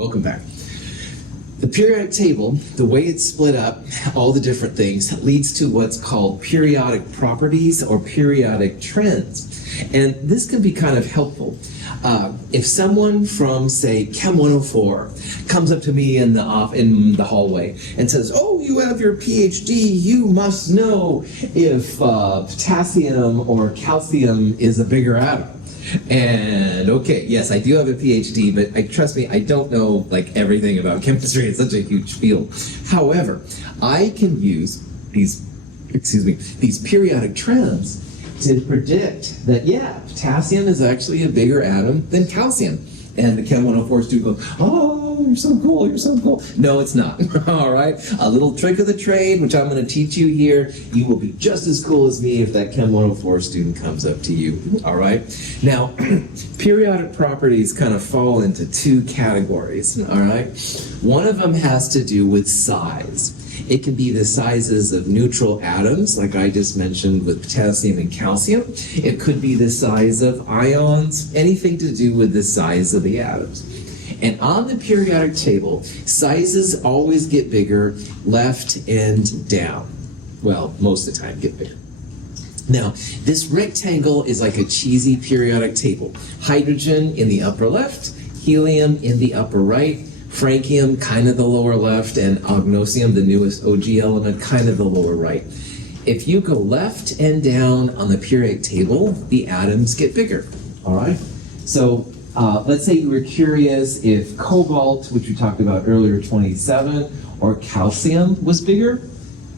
Welcome back. The periodic table, the way it's split up, all the different things, leads to what's called periodic properties or periodic trends. And this can be kind of helpful. If someone from, say, Chem 104 comes up to me in the hallway and says, "Oh, you have your PhD, you must know if potassium or calcium is a bigger atom." And okay, yes, I do have a PhD, but trust me, I don't know like everything about chemistry. It's such a huge field. However, I can use these periodic trends to predict that, yeah, potassium is actually a bigger atom than calcium. And the Chem 104 student goes, "Oh, you're so cool, you're so cool." No, it's not. All right? A little trick of the trade, which I'm going to teach you here. You will be just as cool as me if that Chem 104 student comes up to you. All right? Now, periodic properties kind of fall into two categories. All right? One of them has to do with size. It can be the sizes of neutral atoms, like I just mentioned with potassium and calcium. It could be the size of ions, anything to do with the size of the atoms. And on the periodic table, sizes always get bigger left and down. Well, most of the time get bigger. Now, this rectangle is like a cheesy periodic table. Hydrogen in the upper left, helium in the upper right, francium, kind of the lower left, and ognosium, the newest OG element, kind of the lower right. If you go left and down on the periodic table, the atoms get bigger, all right? So let's say you were curious if cobalt, which we talked about earlier, 27, or calcium was bigger.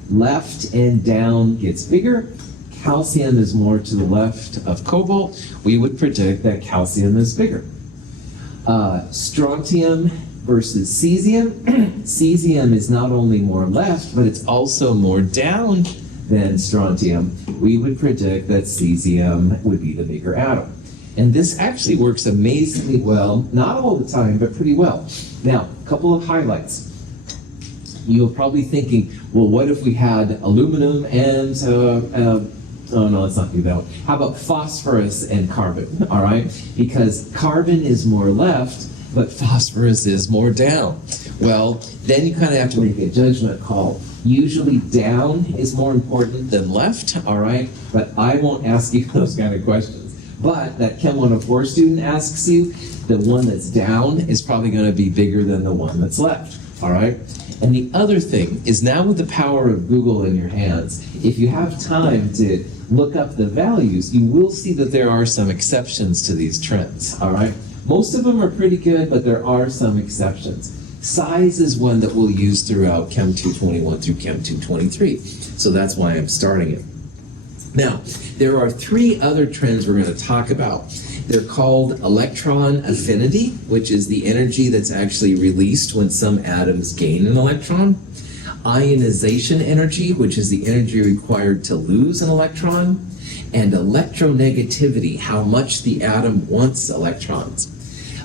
Left and down gets bigger. Calcium is more to the left of cobalt. We would predict that calcium is bigger. Strontium versus cesium. Cesium is not only more left, but it's also more down than strontium. We would predict that cesium would be the bigger atom. And this actually works amazingly well, not all the time, but pretty well. Now, a couple of highlights. You're probably thinking, well, what if we had aluminum and, oh no, let's not do that one. How about phosphorus and carbon, all right? Because carbon is more left, but phosphorus is more down. Well, then you kind of have to make a judgment call. Usually down is more important than left, all right? But I won't ask you those kind of questions. But that Chem 104 student asks you, the one that's down is probably going to be bigger than the one that's left, all right? And the other thing is, now with the power of Google in your hands, if you have time to look up the values, you will see that there are some exceptions to these trends, all right? Most of them are pretty good, but there are some exceptions. Size is one that we'll use throughout Chem 221 through Chem 223. So that's why I'm starting it. Now, there are three other trends we're going to talk about. They're called electron affinity, which is the energy that's actually released when some atoms gain an electron. Ionization energy, which is the energy required to lose an electron. And electronegativity, how much the atom wants electrons.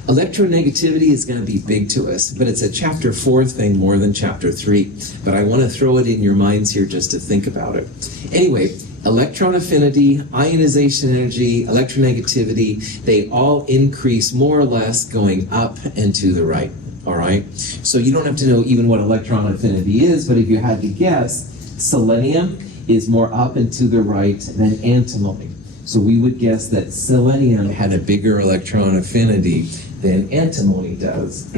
Electronegativity is going to be big to us, but it's a chapter 4 thing more than chapter 3. But I want to throw it in your minds here just to think about it. Anyway, electron affinity, ionization energy, electronegativity, they all increase more or less going up and to the right. All right? So you don't have to know even what electron affinity is, but if you had to guess, selenium is more up and to the right than antimony. So we would guess that selenium had a bigger electron affinity than antimony does.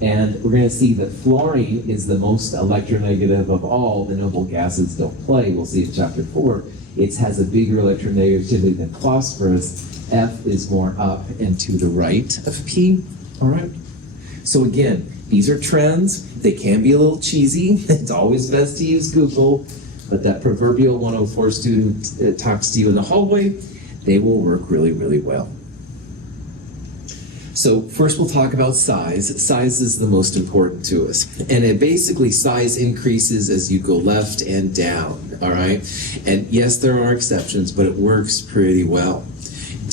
And we're going to see that fluorine is the most electronegative of all the noble gases don't play. We'll see in chapter 4. It has a bigger electronegativity than phosphorus. F is more up and to the right of P. All right? So again, these are trends. They can be a little cheesy. It's always best to use Google. But that proverbial 104 student talks to you in the hallway, they will work really, really well. So first we'll talk about size. Size is the most important to us. And it basically, size increases as you go left and down, all right? And yes, there are exceptions, but it works pretty well.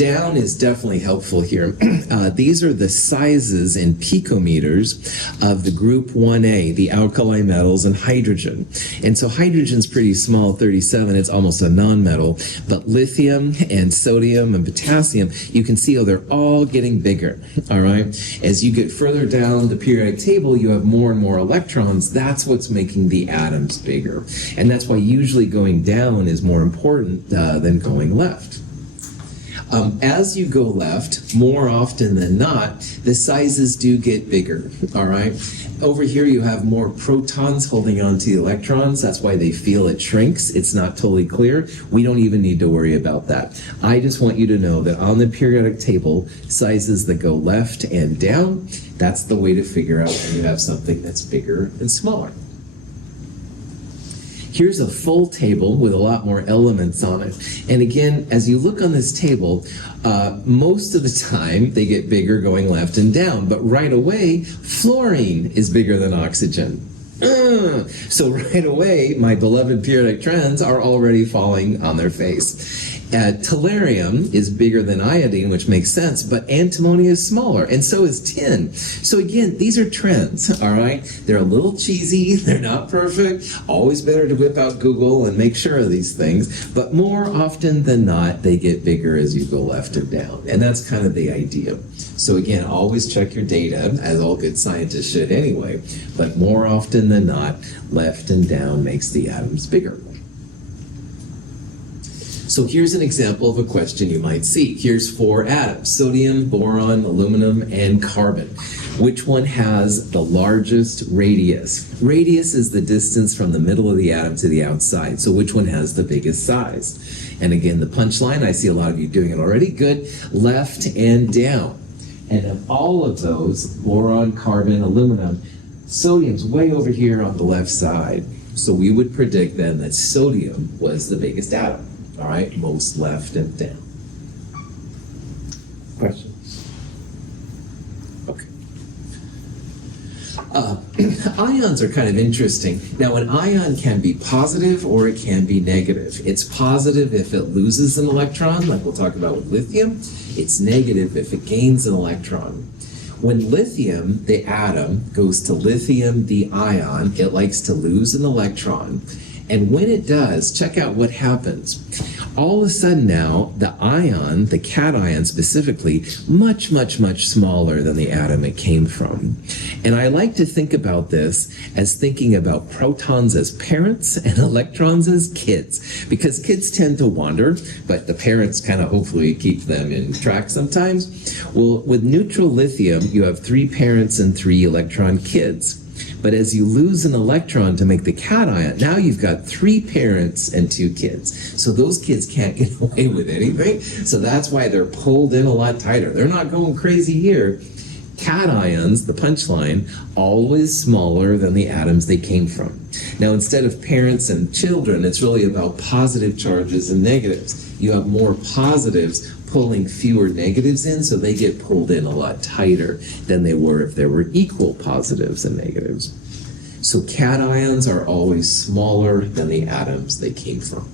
Down is definitely helpful here. These are the sizes in picometers of the group 1A, the alkali metals, and hydrogen. And so hydrogen's pretty small, 37, it's almost a nonmetal, but lithium and sodium and potassium, you can see they're all getting bigger, all right? As you get further down the periodic table, you have more and more electrons. That's what's making the atoms bigger. And that's why usually going down is more important than going left. As you go left, more often than not, the sizes do get bigger, all right? Over here you have more protons holding on to the electrons. That's why they feel it shrinks. It's not totally clear. We don't even need to worry about that. I just want you to know that on the periodic table, sizes that go left and down, that's the way to figure out when you have something that's bigger and smaller. Here's a full table with a lot more elements on it. And again, as you look on this table, most of the time they get bigger going left and down, but right away, fluorine is bigger than oxygen. So right away, my beloved periodic trends are already falling on their face. Tellurium is bigger than iodine, which makes sense, but antimony is smaller, and so is tin. So again, these are trends, all right? They're a little cheesy, they're not perfect. Always better to whip out Google and make sure of these things, but more often than not, they get bigger as you go left and down, and that's kind of the idea. So again, always check your data, as all good scientists should anyway, but more often than not, left and down makes the atoms bigger. So here's an example of a question you might see. Here's 4 atoms: sodium, boron, aluminum, and carbon. Which one has the largest radius? Radius is the distance from the middle of the atom to the outside. So which one has the biggest size? And again, the punchline, I see a lot of you doing it already. Good. Left and down. And of all of those, boron, carbon, aluminum, sodium's way over here on the left side. So we would predict then that sodium was the biggest atom. All right, most left and down. Questions? Okay. Ions are kind of interesting. Now, an ion can be positive or it can be negative. It's positive if it loses an electron, like we'll talk about with lithium. It's negative if it gains an electron. When lithium, the atom, goes to lithium, the ion, it likes to lose an electron. And when it does, check out what happens. All of a sudden now, the ion, the cation specifically, much, much, much smaller than the atom it came from. And I like to think about this as thinking about protons as parents and electrons as kids. Because kids tend to wander, but the parents kind of hopefully keep them in track sometimes. Well, with neutral lithium, you have 3 parents and 3 electron kids. But as you lose an electron to make the cation, now you've got 3 parents and 2 kids. So those kids can't get away with anything. So that's why they're pulled in a lot tighter. They're not going crazy here. Cations, the punchline, always smaller than the atoms they came from. Now, instead of parents and children, it's really about positive charges and negatives. You have more positives pulling fewer negatives in, so they get pulled in a lot tighter than they were if there were equal positives and negatives. So cations are always smaller than the atoms they came from.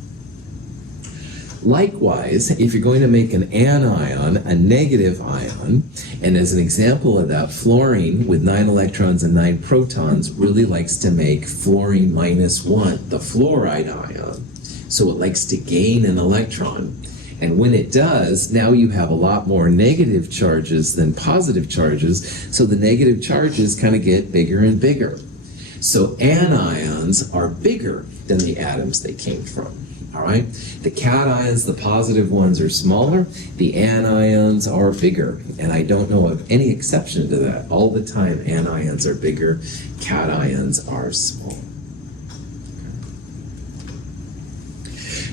Likewise, if you're going to make an anion, a negative ion, and as an example of that, fluorine with 9 electrons and 9 protons really likes to make fluorine -1, the fluoride ion. So it likes to gain an electron. And when it does, now you have a lot more negative charges than positive charges, so the negative charges kind of get bigger and bigger. So anions are bigger than the atoms they came from, all right? The cations, the positive ones, are smaller. The anions are bigger, and I don't know of any exception to that. All the time, anions are bigger, cations are smaller.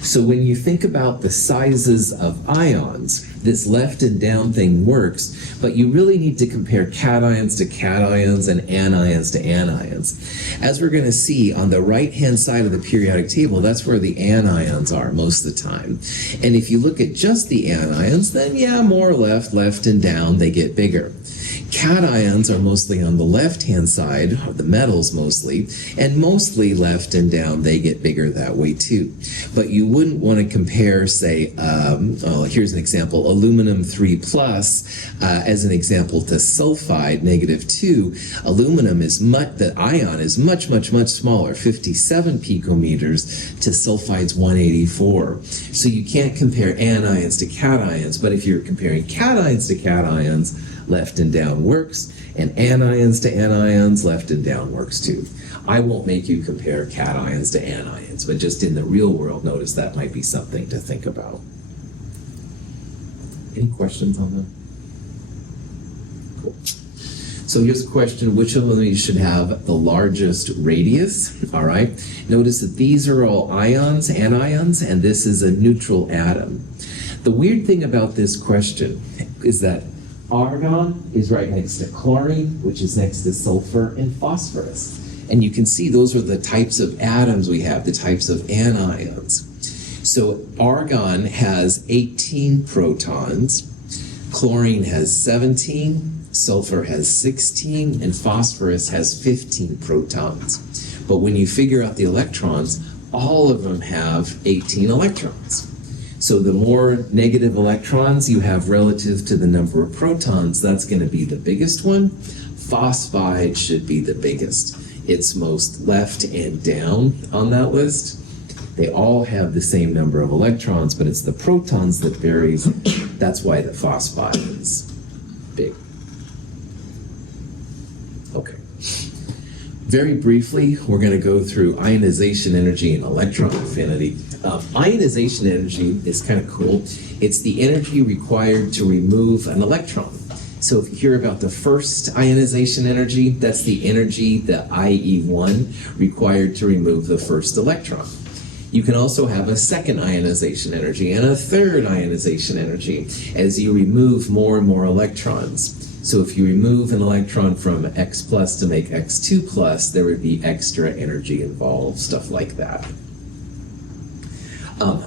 So when you think about the sizes of ions, this left and down thing works, but you really need to compare cations to cations and anions to anions. As we're going to see on the right-hand side of the periodic table, that's where the anions are most of the time. And if you look at just the anions, then yeah, more left and down, they get bigger. Cations are mostly on the left-hand side, the metals mostly, and mostly left and down, they get bigger that way too. But you wouldn't want to compare, say, here's an example, aluminum 3 plus, as an example to sulfide, -2. Aluminum is the ion is much, much, much smaller, 57 picometers to sulfide's 184. So you can't compare anions to cations, but if you're comparing cations to cations, left and down works, and anions to anions, left and down works too. I won't make you compare cations to anions, but just in the real world, notice that might be something to think about. Any questions on that? Cool. So here's a question, which of them should have the largest radius? All right. Notice that these are all ions, anions, and this is a neutral atom. The weird thing about this question is that argon is right next to chlorine, which is next to sulfur and phosphorus. And you can see those are the types of atoms we have, the types of anions. So argon has 18 protons, chlorine has 17, sulfur has 16, and phosphorus has 15 protons. But when you figure out the electrons, all of them have 18 electrons. So the more negative electrons you have relative to the number of protons, that's going to be the biggest one. Phosphide should be the biggest. It's most left and down on that list. They all have the same number of electrons, but it's the protons that varies. That's why the phosphide is big. Okay. Very briefly, we're going to go through ionization energy and electron affinity. Ionization energy is kind of cool. It's the energy required to remove an electron. So if you hear about the first ionization energy, that's the energy, the IE1, required to remove the first electron. You can also have a second ionization energy and a third ionization energy as you remove more and more electrons. So if you remove an electron from X plus to make X2 plus, there would be extra energy involved, stuff like that.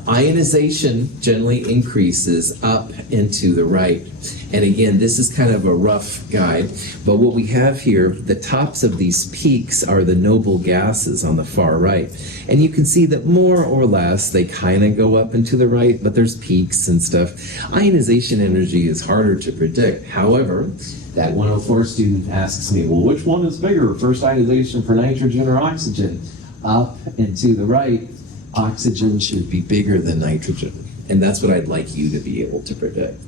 Ionization generally increases up and to the right. And again, this is kind of a rough guide, but what we have here, the tops of these peaks are the noble gases on the far right. And you can see that more or less they kind of go up and to the right, but there's peaks and stuff. Ionization energy is harder to predict. However, that 104 student asks me, well, which one is bigger, first ionization for nitrogen or oxygen? Up and to the right, oxygen should be bigger than nitrogen. And that's what I'd like you to be able to predict.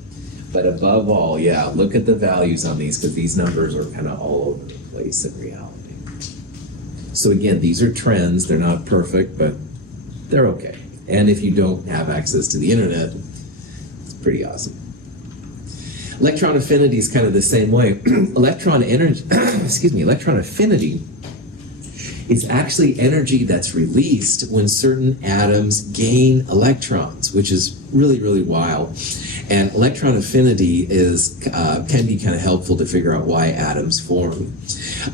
But above all, yeah, look at the values on these because these numbers are kind of all over the place in reality. So again, these are trends. They're not perfect, but they're okay. And if you don't have access to the internet, it's pretty awesome. Electron affinity is kind of the same way. Electron affinity is actually energy that's released when certain atoms gain electrons, which is really, really wild. And electron affinity can be kind of helpful to figure out why atoms form.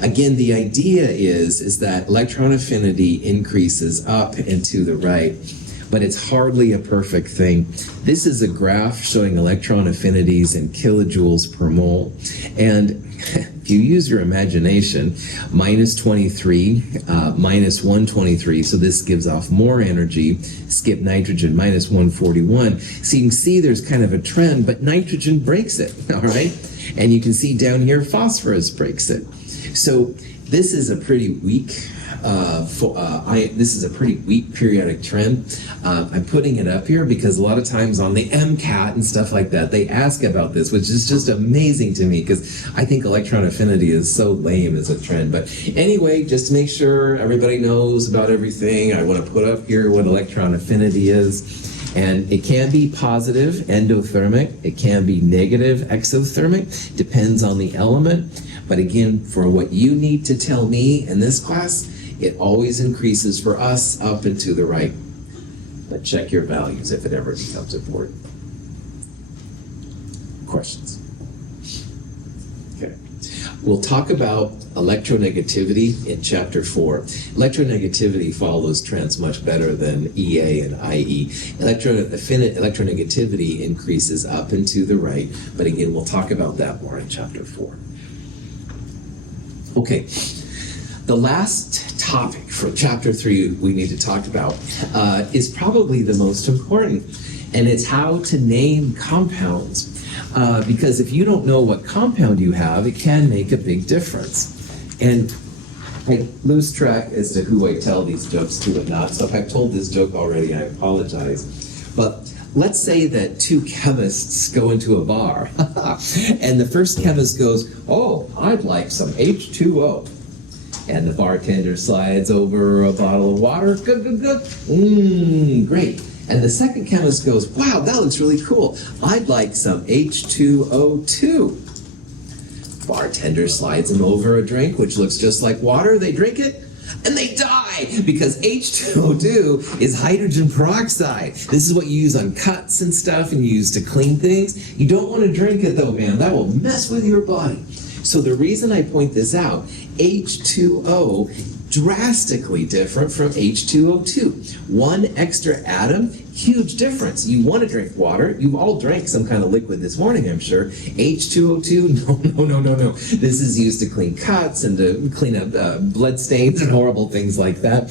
Again, the idea is that electron affinity increases up and to the right, but it's hardly a perfect thing. This is a graph showing electron affinities in kilojoules per mole. And if you use your imagination, minus 23, minus 123, so this gives off more energy. Skip nitrogen, minus 141. So you can see there's kind of a trend, but nitrogen breaks it, all right? And you can see down here, phosphorus breaks it. So this is a pretty weak periodic trend. I'm putting it up here because a lot of times on the MCAT and stuff like that, they ask about this, which is just amazing to me because I think electron affinity is so lame as a trend. But anyway, just to make sure everybody knows about everything, I want to put up here what electron affinity is. And it can be positive, endothermic. It can be negative, exothermic. Depends on the element. But again, for what you need to tell me in this class, it always increases for us up and to the right. But check your values if it ever becomes important. Questions? Okay. We'll talk about electronegativity in chapter 4. Electronegativity follows trends much better than EA and IE. Electronegativity increases up and to the right, but again, we'll talk about that more in chapter 4. Okay, the last topic from chapter 3 we need to talk about is probably the most important, and it's how to name compounds. Because if you don't know what compound you have, it can make a big difference. And I lose track as to who I tell these jokes to and not. So if I've told this joke already, I apologize. But let's say that two chemists go into a bar, and the first chemist goes, "Oh, I'd like some H2O." And the bartender slides over a bottle of water. Good, good, good. Great. And the second chemist goes, "Wow, that looks really cool. I'd like some H2O2. Bartender slides them over a drink, which looks just like water. They drink it, and they die, because H2O2 is hydrogen peroxide. This is what you use on cuts and stuff, and you use to clean things. You don't want to drink it, though, man. That will mess with your body. So the reason I point this out, H2O, drastically different from H2O2. One extra atom, huge difference. You want to drink water. You've all drank some kind of liquid this morning, I'm sure. H2O2, no. This is used to clean cuts and to clean up blood stains and horrible things like that.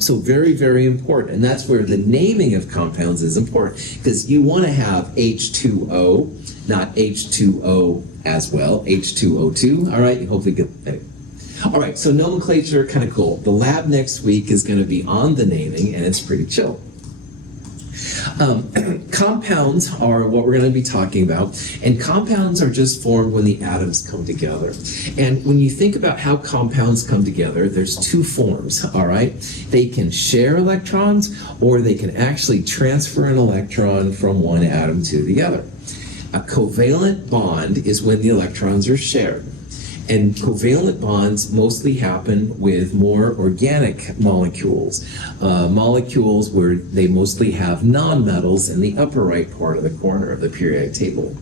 So very, very important. And that's where the naming of compounds is important, because you want to have H2O, not H2O as well, H2O2. All right, you hopefully get that. All right, so nomenclature, kind of cool. The lab next week is going to be on the naming, and it's pretty chill. Compounds are what we're going to be talking about, and compounds are just formed when the atoms come together. And when you think about how compounds come together, there's two forms, all right? They can share electrons, or they can actually transfer an electron from one atom to the other. A covalent bond is when the electrons are shared. And covalent bonds mostly happen with more organic molecules, molecules where they mostly have nonmetals in the upper right part of the corner of the periodic table.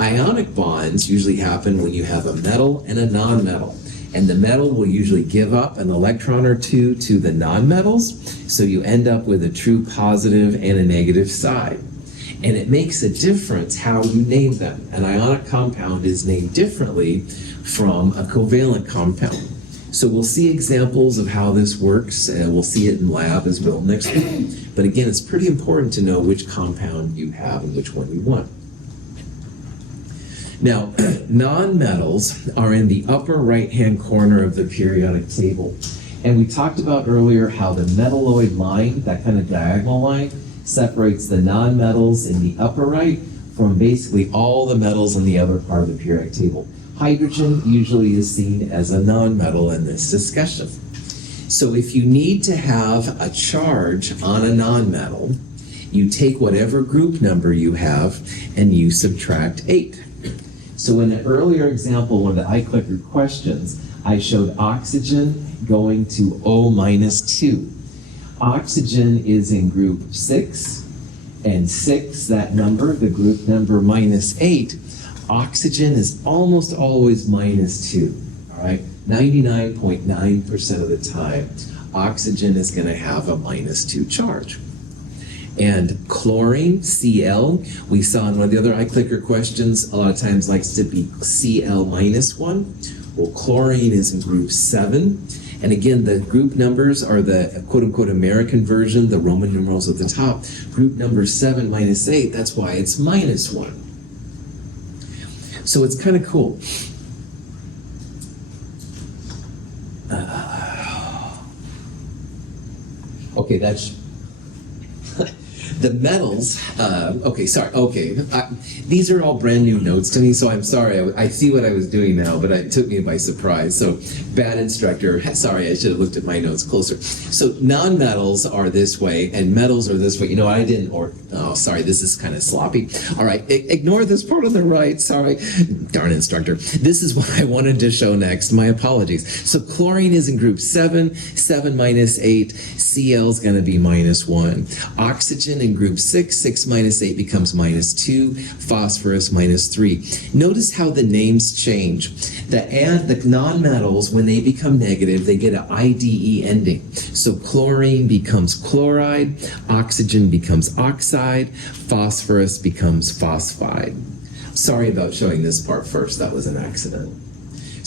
Ionic bonds usually happen when you have a metal and a nonmetal. And the metal will usually give up an electron or two to the nonmetals, so you end up with a true positive and a negative side. And it makes a difference how you name them. An ionic compound is named differently from a covalent compound. So we'll see examples of how this works, and we'll see it in lab as well next week. But again, it's pretty important to know which compound you have and which one you want. Now, nonmetals are in the upper right-hand corner of the periodic table. And we talked about earlier how the metalloid line, that kind of diagonal line, separates the nonmetals in the upper right from basically all the metals in the other part of the periodic table. Hydrogen usually is seen as a nonmetal in this discussion. So if you need to have a charge on a nonmetal, you take whatever group number you have and you subtract 8. So in the earlier example, one of the iClicker questions, I showed oxygen going to O-2. Oxygen is in group 6, and 6, that number, the group number -8, oxygen is almost always -2, all right? 99.9% of the time, oxygen is going to have a -2 charge. And chlorine, Cl, we saw in one of the other iClicker questions, a lot of times likes to be Cl-1. Well, chlorine is in group 7. And again, the group numbers are the quote-unquote American version, the Roman numerals at the top. Group number 7 -8, that's why it's -1. So it's kind of cool. Okay, that's... The metals, these are all brand new notes to me, so I'm sorry. I see what I was doing now, but it took me by surprise. So, bad instructor. Sorry, I should have looked at my notes closer. So, nonmetals are this way, and metals are this way. You know, this is kind of sloppy. All right, ignore this part on the right. Sorry. Darn instructor. This is what I wanted to show next. My apologies. So, chlorine is in group 7, 7 -8. Cl is going to be -1. Oxygen in group 6, 6 -8 becomes -2, phosphorus -3. Notice how the names change. The nonmetals, when they become negative, they get an IDE ending. So chlorine becomes chloride, oxygen becomes oxide, phosphorus becomes phosphide. Sorry about showing this part first, that was an accident.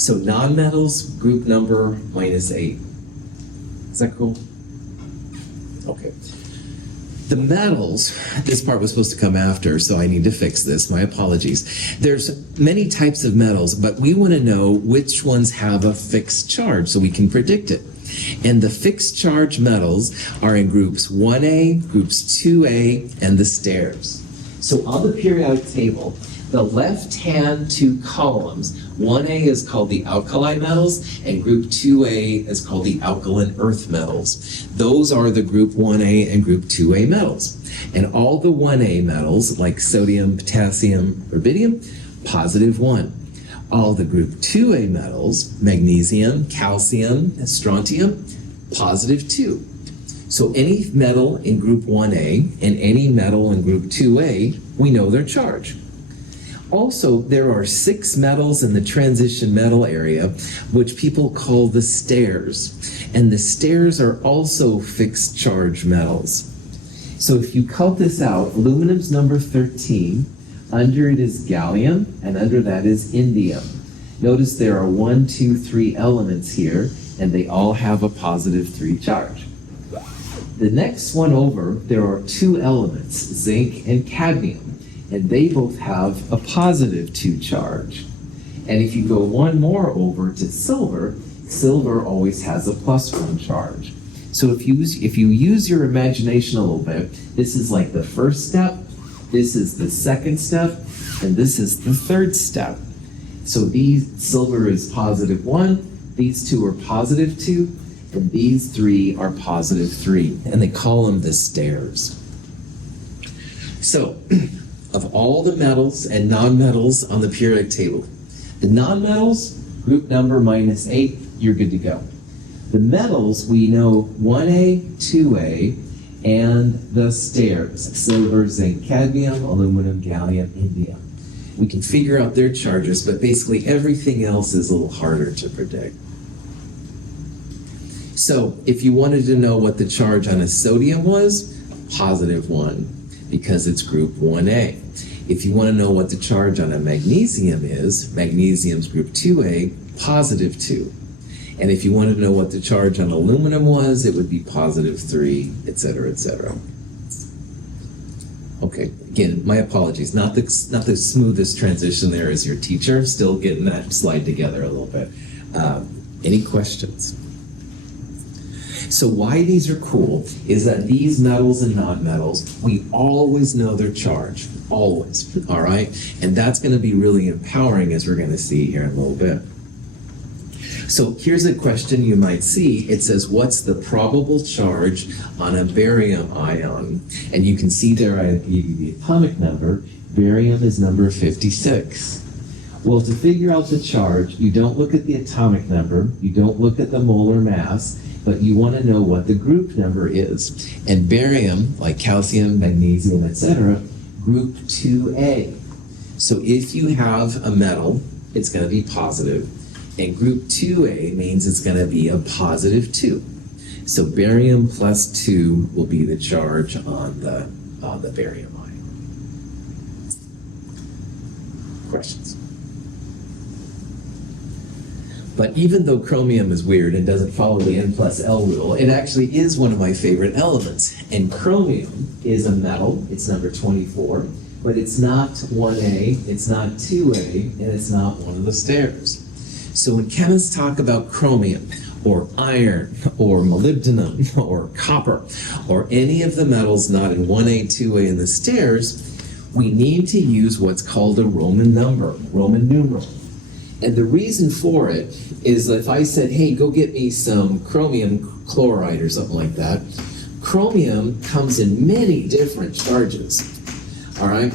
So nonmetals, group number -8. Is that cool? Okay. The metals, this part was supposed to come after, so I need to fix this. My apologies. There's many types of metals, but we want to know which ones have a fixed charge so we can predict it. And the fixed charge metals are in groups 1A, groups 2A, and the stairs. So on the periodic table, the left-hand two columns, 1A is called the alkali metals, and group 2A is called the alkaline earth metals. Those are the group 1A and group 2A metals. And all the 1A metals, like sodium, potassium, rubidium, +1. All the group 2A metals, magnesium, calcium, and strontium, +2. So any metal in group 1A and any metal in group 2A, we know their charge. Also, there are 6 metals in the transition metal area, which people call the stairs. And the stairs are also fixed charge metals. So if you cut this out, aluminum's number 13, under it is gallium, and under that is indium. Notice there are 1, 2, 3 elements here, and they all have a +3 charge. The next one over, there are 2 elements, zinc and cadmium. And they both have a +2 charge. And if you go one more over to silver, silver always has a +1 charge. So if you use your imagination a little bit, this is like the first step, this is the second step, and this is the third step. So silver is +1, these two are +2, and these 3 are +3, and they call them the stairs. So, of all the metals and nonmetals on the periodic table, the nonmetals, group number -8, you're good to go. The metals, we know 1A, 2A, and the stairs, silver, zinc, cadmium, aluminum, gallium, indium. We can figure out their charges, but basically everything else is a little harder to predict. So if you wanted to know what the charge on a sodium was, +1, because it's group 1A. If you want to know what the charge on a magnesium is, magnesium's group 2A, +2. And if you want to know what the charge on aluminum was, it would be +3, etc., etc. Okay, again, my apologies. Not the smoothest transition there as your teacher. Still getting that slide together a little bit. Any questions? So why these are cool is that these metals and nonmetals, we always know their charge. Always. All right? And that's going to be really empowering, as we're going to see here in a little bit. So here's a question you might see. It says, what's the probable charge on a barium ion? And you can see there I gave you the atomic number. Barium is number 56. Well, to figure out the charge, you don't look at the atomic number, you don't look at the molar mass, but you want to know what the group number is. And barium, like calcium, magnesium, etc., group 2A. So if you have a metal, it's going to be positive. And group 2A means it's going to be a +2. So barium +2 will be the charge on the barium ion. Questions? But even though chromium is weird and doesn't follow the N+L rule, it actually is one of my favorite elements. And chromium is a metal, it's number 24, but it's not 1A, it's not 2A, and it's not one of the stairs. So when chemists talk about chromium, or iron, or molybdenum, or copper, or any of the metals not in 1A, 2A, and the stairs, we need to use what's called a Roman number, Roman numeral. And the reason for it is if I said, hey, go get me some chromium chloride or something like that, chromium comes in many different charges, all right?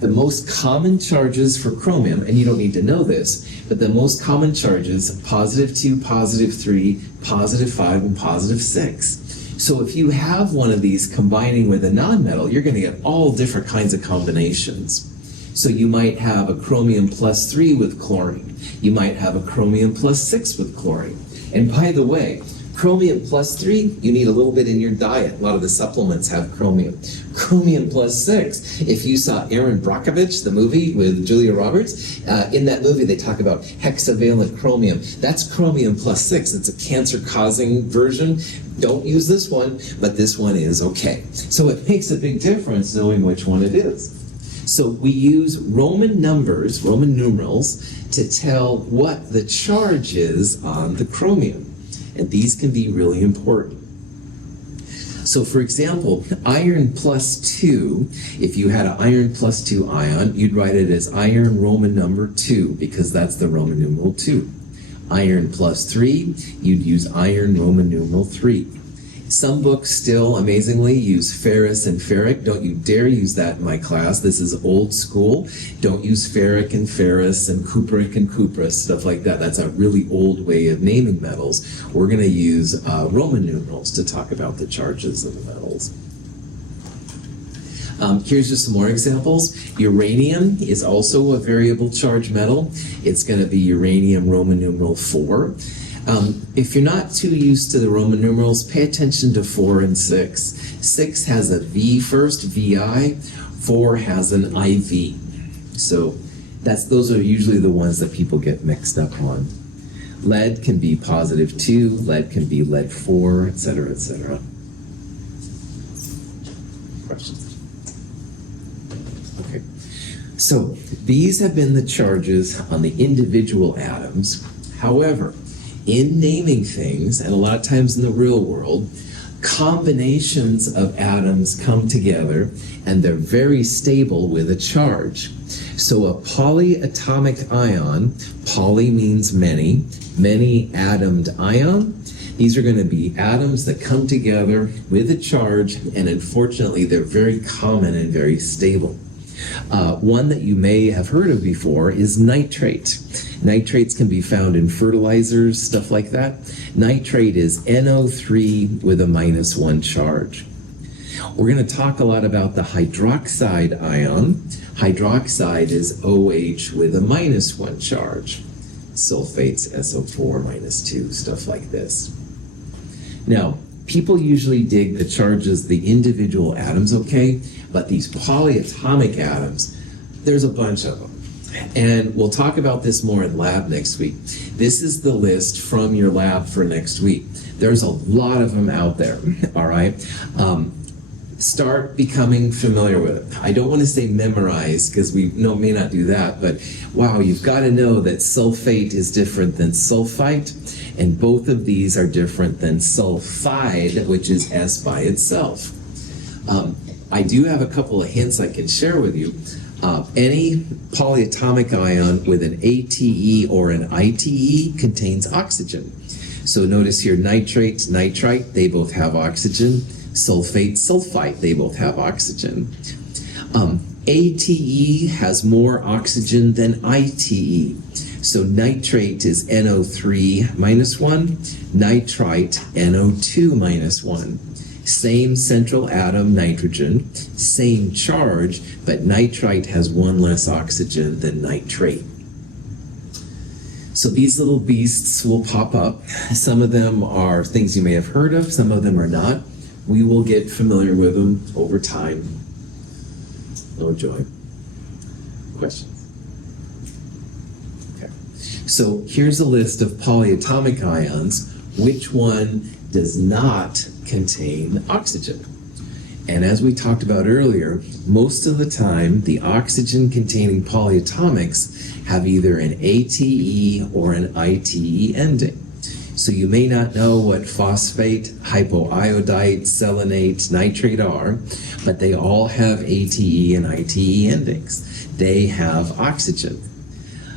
The most common charges for chromium, and you don't need to know this, but the most common charges, +2, +3, +5, and +6. So if you have one of these combining with a nonmetal, you're going to get all different kinds of combinations. So you might have a chromium +3 with chlorine. You might have a chromium +6 with chlorine. And by the way, Chromium plus 3, you need a little bit in your diet. A lot of the supplements have chromium. Chromium plus 6, if you saw Aaron Brockovich, the movie with Julia Roberts, in that movie they talk about hexavalent chromium. That's chromium plus 6. It's a cancer-causing version. Don't use this one, but this one is okay. So it makes a big difference knowing which one it is. So we use Roman numbers, Roman numerals, to tell what the charge is on the chromium. And these can be really important. So for example, iron plus 2, if you had an iron plus 2 ion, you'd write it as iron Roman number 2, because that's the Roman numeral 2. Iron plus 3, you'd use iron Roman numeral 3. Some books still, amazingly, use ferrous and ferric. Don't you dare use that in my class. This is old school. Don't use ferric and ferrous and cupric and cuprous, stuff like that. That's a really old way of naming metals. We're going to use Roman numerals to talk about the charges of the metals. Here's just some more examples. Uranium is also a variable charge metal. It's going to be uranium Roman numeral 4. If you're not too used to the Roman numerals, pay attention to 4 and 6. 6 has a V first, VI. 4 has an IV. So those are usually the ones that people get mixed up on. Lead can be positive 2, lead can be lead 4, etc., etc. Questions? Okay. So these have been the charges on the individual atoms. However, in naming things, and a lot of times in the real world, combinations of atoms come together and they're very stable with a charge. So a polyatomic ion, poly means many, many-atomed ion, these are going to be atoms that come together with a charge, and unfortunately they're very common and very stable. One that you may have heard of before is nitrate. Nitrates can be found in fertilizers, stuff like that. Nitrate is NO3 with a -1 charge. We're going to talk a lot about the hydroxide ion. Hydroxide is OH with a -1 charge. Sulfates, SO4 -2, stuff like this. Now, people usually dig the charges, the individual atoms, okay? But these polyatomic atoms, there's a bunch of them. And we'll talk about this more in lab next week. This is the list from your lab for next week. There's a lot of them out there, all right? Start becoming familiar with it. I don't want to say memorize, because we may not do that, but wow, you've got to know that sulfate is different than sulfite, and both of these are different than sulfide, which is S by itself. I do have a couple of hints I can share with you. Any polyatomic ion with an ATE or an ITE contains oxygen. So notice here, nitrate, nitrite, they both have oxygen. Sulfate, sulfite, they both have oxygen. ATE has more oxygen than ITE. So nitrate is NO3 -1, nitrite NO2 -1. Same central atom, nitrogen, same charge, but nitrite has 1 less oxygen than nitrate. So these little beasts will pop up. Some of them are things you may have heard of, some of them are not. We will get familiar with them over time. No joy. Questions? Okay. So here's a list of polyatomic ions. Which one does not contain oxygen? And as we talked about earlier, most of the time, the oxygen-containing polyatomics have either an ATE or an ITE ending. So you may not know what phosphate, hypoiodite, selenate, nitrate are, but they all have ATE and ITE endings. They have oxygen.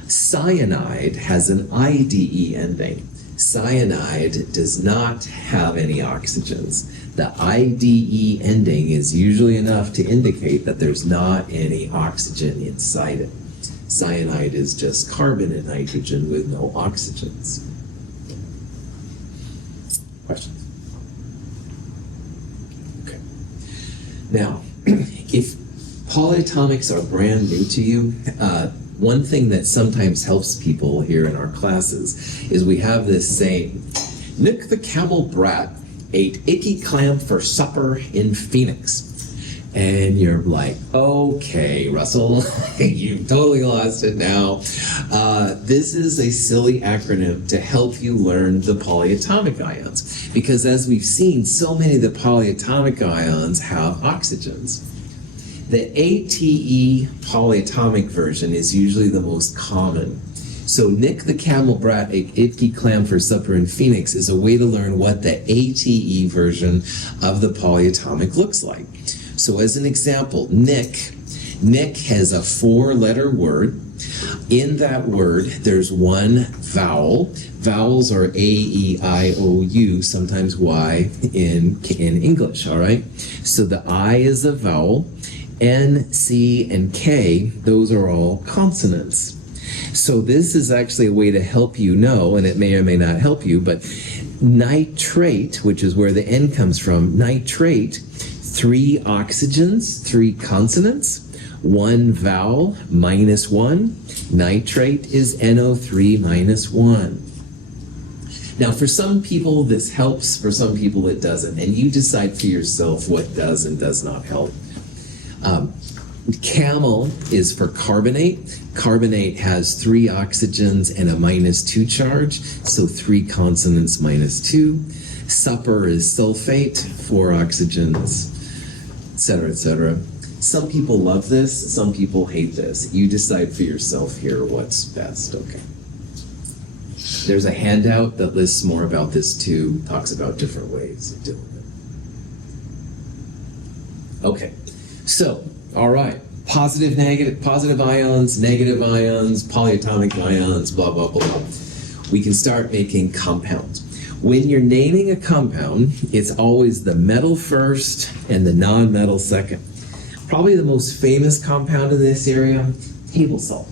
Cyanide has an IDE ending. Cyanide does not have any oxygens. The IDE ending is usually enough to indicate that there's not any oxygen inside it. Cyanide is just carbon and nitrogen with no oxygens. Questions? Okay. Now, if polyatomics are brand new to you, one thing that sometimes helps people here in our classes is we have this saying, Nick the camel brat ate icky clam for supper in Phoenix. And you're like, okay, Russell, you've totally lost it now. This is a silly acronym to help you learn the polyatomic ions. Because as we've seen, so many of the polyatomic ions have oxygens. The ATE polyatomic version is usually the most common. So Nick the camel brat ate icky clam for supper in Phoenix is a way to learn what the ATE version of the polyatomic looks like. So as an example, Nick has a 4-letter word. In that word, there's one vowel. Vowels are A, E, I, O, U, sometimes Y in English, all right? So the I is a vowel. N, C, and K, those are all consonants. So this is actually a way to help you know, and it may or may not help you, but nitrate, which is where the N comes from, nitrate, 3 oxygens, 3 consonants, 1 vowel, -1. Nitrate is NO3 -1. Now, for some people, this helps. For some people, it doesn't. And you decide for yourself what does and does not help. Camel is for carbonate. Carbonate has 3 oxygens and a -2 charge, so 3 consonants -2. Supper is sulfate, 4 oxygens, etc., etc. Some people love this, some people hate this. You decide for yourself here what's best, okay? There's a handout that lists more about this too, talks about different ways of doing it. Okay, so, all right. Positive ions, negative ions, polyatomic ions, blah, blah, blah. We can start making compounds. When you're naming a compound, it's always the metal first and the non-metal second. Probably the most famous compound in this area, table salt.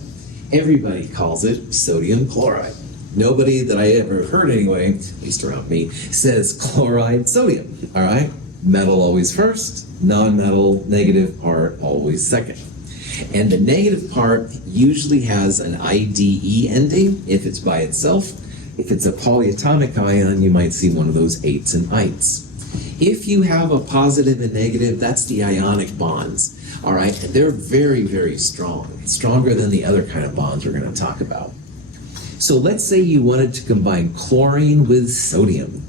Everybody calls it sodium chloride. Nobody that I ever heard anyway, at least around me, says chloride sodium, all right? Metal always first, non-metal negative part always second. And the negative part usually has an IDE ending if it's by itself. If it's a polyatomic ion, you might see one of those 8s and ites. If you have a positive and negative, that's the ionic bonds. All right, and they're very, very strong, stronger than the other kind of bonds we're going to talk about. So let's say you wanted to combine chlorine with sodium.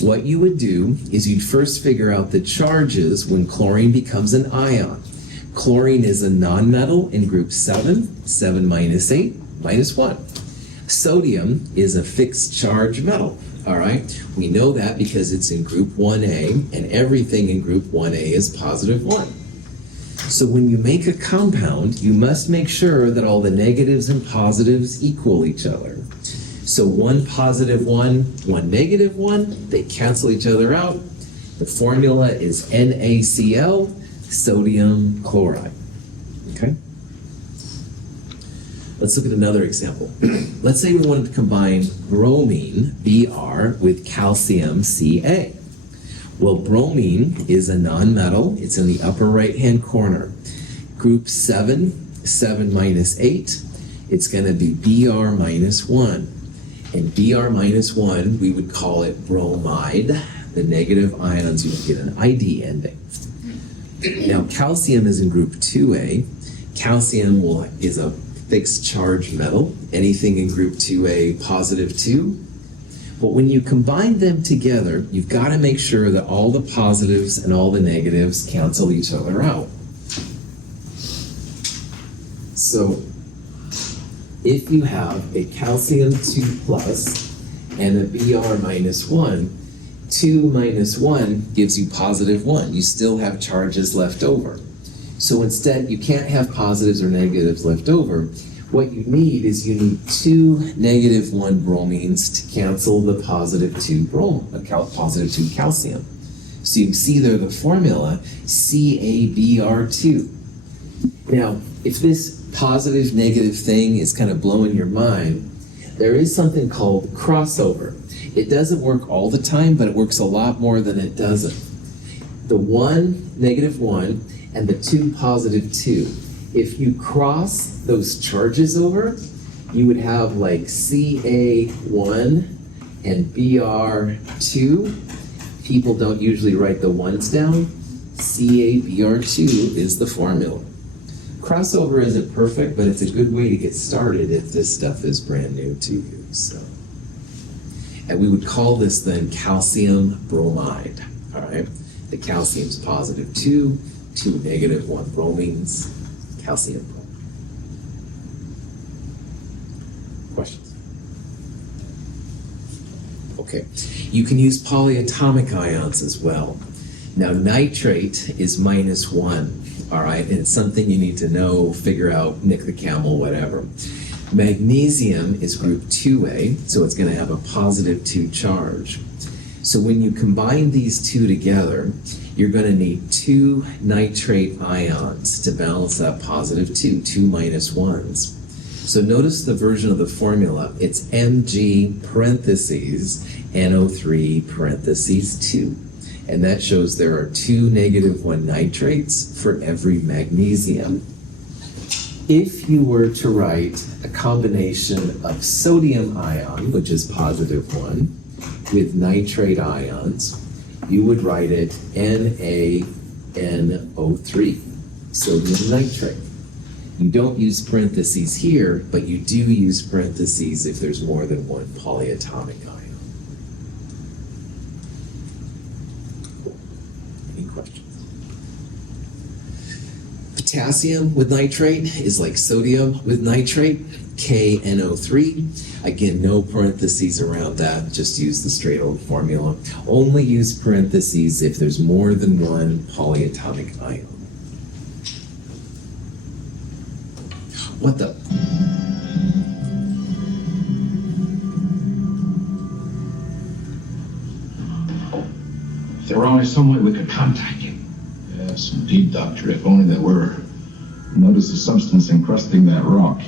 What you would do is you'd first figure out the charges when chlorine becomes an ion. Chlorine is a nonmetal in group 7, 7 minus 8, minus 1. Sodium is a fixed charge metal, all right? We know that because it's in group 1A, and everything in group 1A is positive 1. So when you make a compound, you must make sure that all the negatives and positives equal each other. So 1 positive 1, 1 negative 1, they cancel each other out. The formula is NaCl, sodium chloride, okay? Let's look at another example. Let's say we wanted to combine bromine, Br, with calcium, Ca. Well, bromine is a nonmetal. It's in the upper right-hand corner. Group 7, 7 minus 8, it's going to be Br minus 1. And Br minus 1, we would call it bromide. The negative ions, you would get an ID ending. Now, calcium is in group 2A. Calcium is a fixed charge metal. Anything in group 2A, positive 2. But when you combine them together, you've got to make sure that all the positives and all the negatives cancel each other out. So, if you have a calcium 2 plus and a Br minus 1, 2 minus 1 gives you positive 1. You still have charges left over. So instead, you can't have positives or negatives left over. What you need is you need 2 negative 1 bromines to cancel the positive 2 positive 2 calcium. So you can see there the formula CaBr2. Now, if this positive negative thing is kind of blowing your mind, there is something called crossover. It doesn't work all the time, but it works a lot more than it doesn't. The 1 negative 1 and the 2 positive 2. If you cross those charges over, you would have like Ca1 And Br2, people don't usually write the ones down. CaBr2 is the formula. Crossover isn't perfect, but it's a good way to get started if this stuff is brand new to you. So, and we would call this then calcium bromide. All right, the calcium's +2, 2 -1 bromines, calcium bromide. Questions? Okay, you can use polyatomic ions as well. Now, nitrate is -1, all right? And it's something you need to know, figure out, Nick the Camel, whatever. Magnesium is group 2A, so it's going to have a +2 charge. So when you combine these two together, you're going to need 2 nitrate ions to balance that +2, 2 -1s. So notice the version of the formula. It's Mg parentheses NO3 parentheses 2. And that shows there are 2 -1 nitrates for every magnesium. If you were to write a combination of sodium ion, which is +1, with nitrate ions, you would write it NaNO3, sodium nitrate. You don't use parentheses here, but you do use parentheses if there's more than one polyatomic ion. Any questions? Potassium with nitrate is like sodium with nitrate, KNO3. Again, no parentheses around that, just use the straight old formula. Only use parentheses if there's more than one polyatomic ion. What the? If there were only some way we could contact you. Yes, indeed, Doctor. If only there were. Notice the substance encrusting that rock.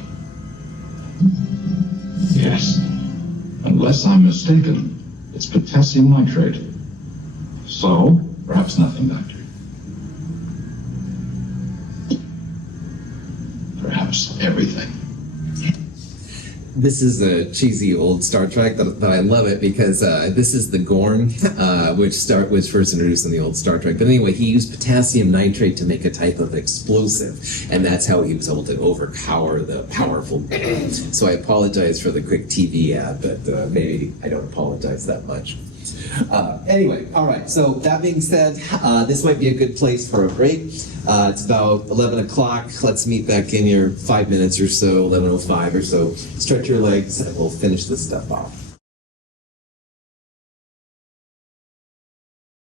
Yes. Unless I'm mistaken, it's potassium nitrate. So, perhaps nothing, Doctor. Perhaps everything. This is a cheesy old Star Trek, but I love it because this is the Gorn, which was first introduced in the old Star Trek. But anyway, he used potassium nitrate to make a type of explosive, and that's how he was able to overpower the powerful Gorn. So I apologize for the quick TV ad, but maybe I don't apologize that much. Anyway, all right, so that being said, this might be a good place for a break. It's about 11 o'clock. Let's meet back in here 5 minutes or so, 11:05 or so. Stretch your legs and we'll finish this stuff off.